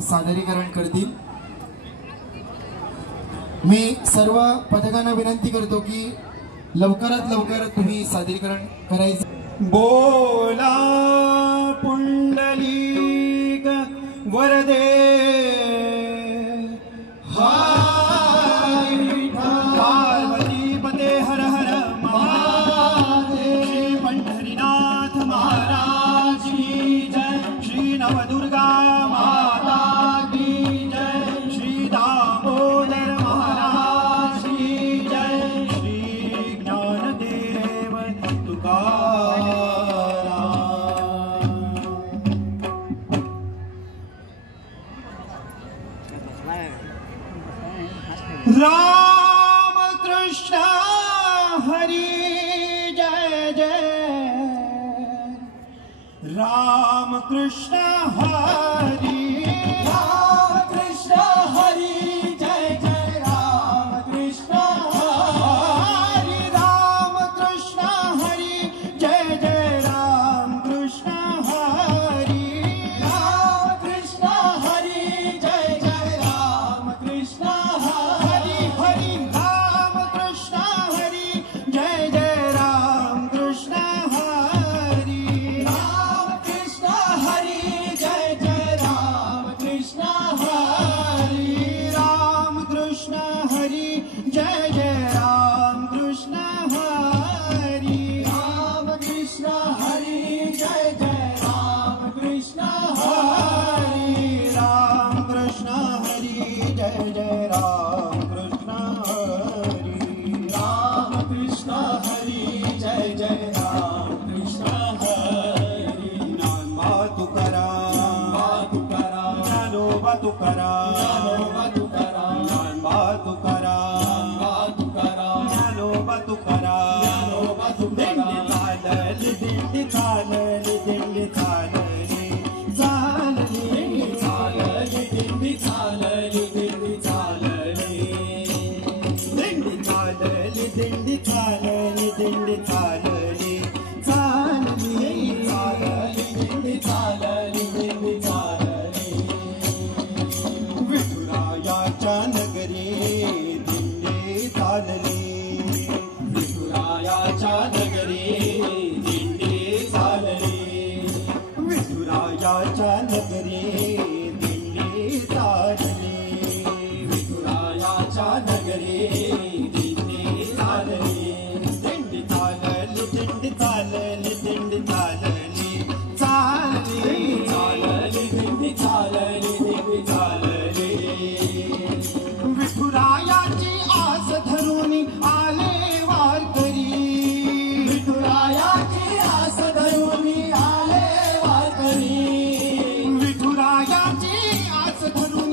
सादरीकरण करतील। मी सर्व पथकांना विनंती करतो की लवकरात लवकर तुम्ही सादरीकरण करायचं। बोला पुंडलिक वरदे पार्वतीपते हर हर महादेव। श्री पंढरीनाथ महाराज की जय। श्री नवदुर्गा माता की जय। श्री दामोदर महाराज की जय। श्री ज्ञानदेव तुकाराम। राम कृष्ण हरि जय जय। राम कृष्ण हरि। राम कृष्ण हरि जय जय। राम कृष्ण हरि। राम कृष्ण हरि जय जय। राम कृष्ण हरि। राम कृष्ण हरि जय जय। राम कृष्ण हरि। हरि राम कृष्ण हरि जय जय। राम कृष्ण हरि। राम कृष्ण हरि जय जय। राम कृष्ण हरि। राम कृष्ण हरि जय जय। राम कृष्ण हरि। राम कृष्ण हरि जय जय। राम कृष्ण हरि। राम कृष्ण हरि जय जय। राम कृष्ण हरि। राम कृष्ण हरि जय जय। राम कृष्ण हरि। नामा तुकाराम तुकाराम। ज्ञानोबा तुकाराम ज्ञानोबा तुकाराम। नामा तुकाराम तुकाराम। ज्ञानोबा तुकाराम ज्ञानोबा तुकाराम। दिंडी चालली दिंडी चालली चालली चालली दिंडी चालली दिंडी चालली दिंडी चालली दिंडी चालली दिंडी चालली चालली चालली दिंडी चालली दिंडी चालली। विठुरायाच्या नगरी दिंडी चालली। विठुरायाच्या नगरी दिंडी चालली। विठुरायाच्या नगरी दिंडी चालली। विठुरायाच्या नगरी दिंडी चालली। दिंडी चालली दिंडी चालली दिंडी चालली चालली चालली दिंडी चालली दिंडी चालली। विठुरायाची आस धरून आले वारकरी। विठुरायाची आस धरून आले वारकरी। विठुरायाची आस धरून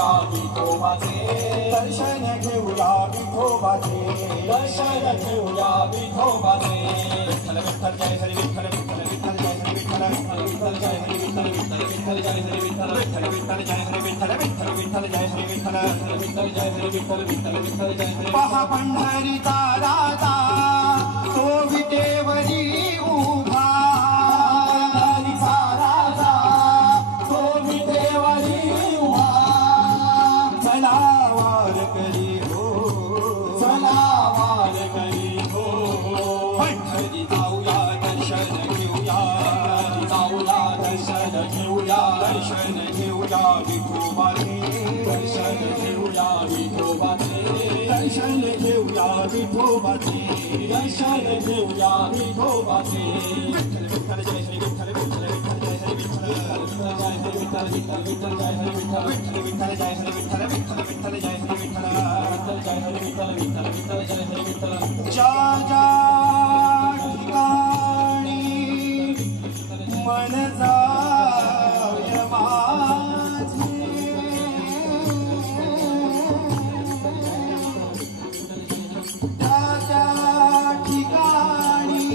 घेऊया विठोबाचे दर्शन घेऊया विठोबाचे दर्शन घेऊया विठोबाचे विठ्ठल विठ्ठल जय हरी विठ्ठल विठ्ठल विठ्ठल जय हरी विठ्ठल विठ्ठल जय हरी विठ्ठल विठ्ठल विठ्ठल जय हरी विठ्ठल विठ्ठल विठ्ठल जय हरी विठ्ठल विठ्ठल विठ्ठल जय हरी विठ्ठल विठ्ठल जय हरी विठ्ठल विठ्ठल विठ्ठल जय हरी पहा पंढरीचा राजा तो विटेवरी उभा पंढरीचा राजा तो विटेवरी उभा चला वार करी हो चला वार करी हो पंढरी जाऊया दर्शन घेऊया जाऊया दर्शन घेऊया विठोबाचे दर्शन घेऊया विठोबाचे दर्शन घेऊया विठोबाचे दर्शन घेऊया विठोबाचे विठ्ठल विठ्ठल जय श्री विठ्ठल विठ्ठल विठ्ठल जय श्री विठ्ठल विठ्ठल जय श्री विठ्ठल विठ्ठल जय श्री विठ्ठल विठ्ठल जय श्री विठ्ठल विठ्ठल विठ्ठल जय श्री विठ्ठल विठ्ठल जय श्री विठ्ठल विठ्ठल विठ्ठल जय श्री विठ्ठल ज्या ज्या ठिकाणी मन जाय माझे त्या त्या ठिकाणी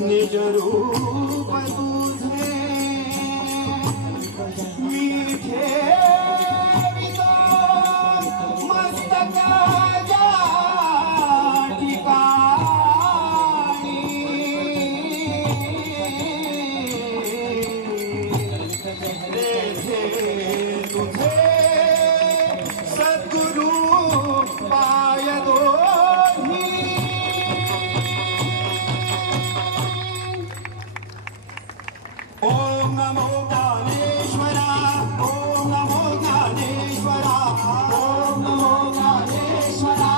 निज रूप तुझे मी ठेवितो मस्तकाच्या ठिकाणी तुझे सद्गुरु पाय दोन्ही ओम नमो ज्ञानेश्वरा ओम नमो ज्ञानेश्वरा ओम नमो ज्ञानेश्वरा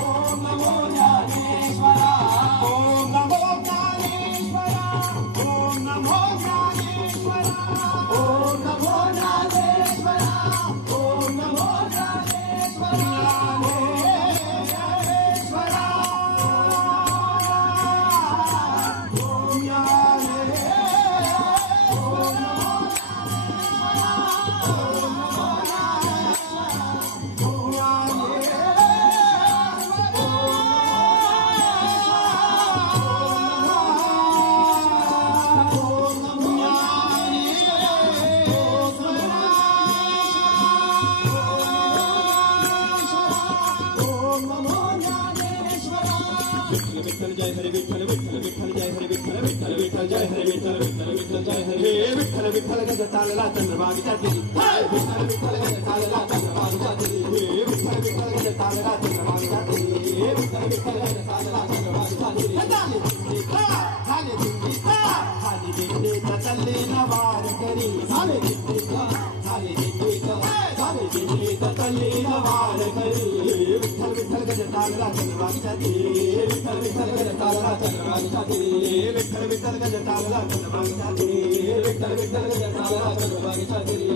ओम नमो ज्ञानेश्वरा ओम नमो ज्ञानेश्वरा ओम नमो ज्ञानेश्वरा ओम नमो ज्ञानेश्वरा ओम नमो ज्ञानेश्वरा विठ्ठल जय हरी विठ्ठल विठ्ठल विठ्ठल जय हरी विठ्ठल विठ्ठल विठ्ठल जय हरी विठ्ठल विठ्ठल विठ्ठल जय हरी हे विठ्ठल विठ्ठल गज चालला चंद्रभागीच्या तिरी विठ्ठल विठ्ठल गज चालला चंद्रभागीच्या तिरी हे विठ्ठल विठ्ठल गज चालला चंद्रभागीच्या तिरी हे विठ्ठल विठ्ठल गज चालला चंद्रभागीच्या तिरी झाली दिंडीचा झाली दिंडीचा चालली ना वार करी झाली दिंडीचा झाली दिंडीचा झाली दिंडीचा चालली ना वार करी विठ्ठल विठ्ठल गज चालला चंद्रभागीच्या तिरी विठ्ठल विठ्ठल गज चालला चंद्रभागीच्या तिरी विठ्ठल विठ्ठल गज चालला चंद्रभागीच्या तिरी विठ्ठल विठ्ठल गज चालला चंद्रभागीच्या तिरी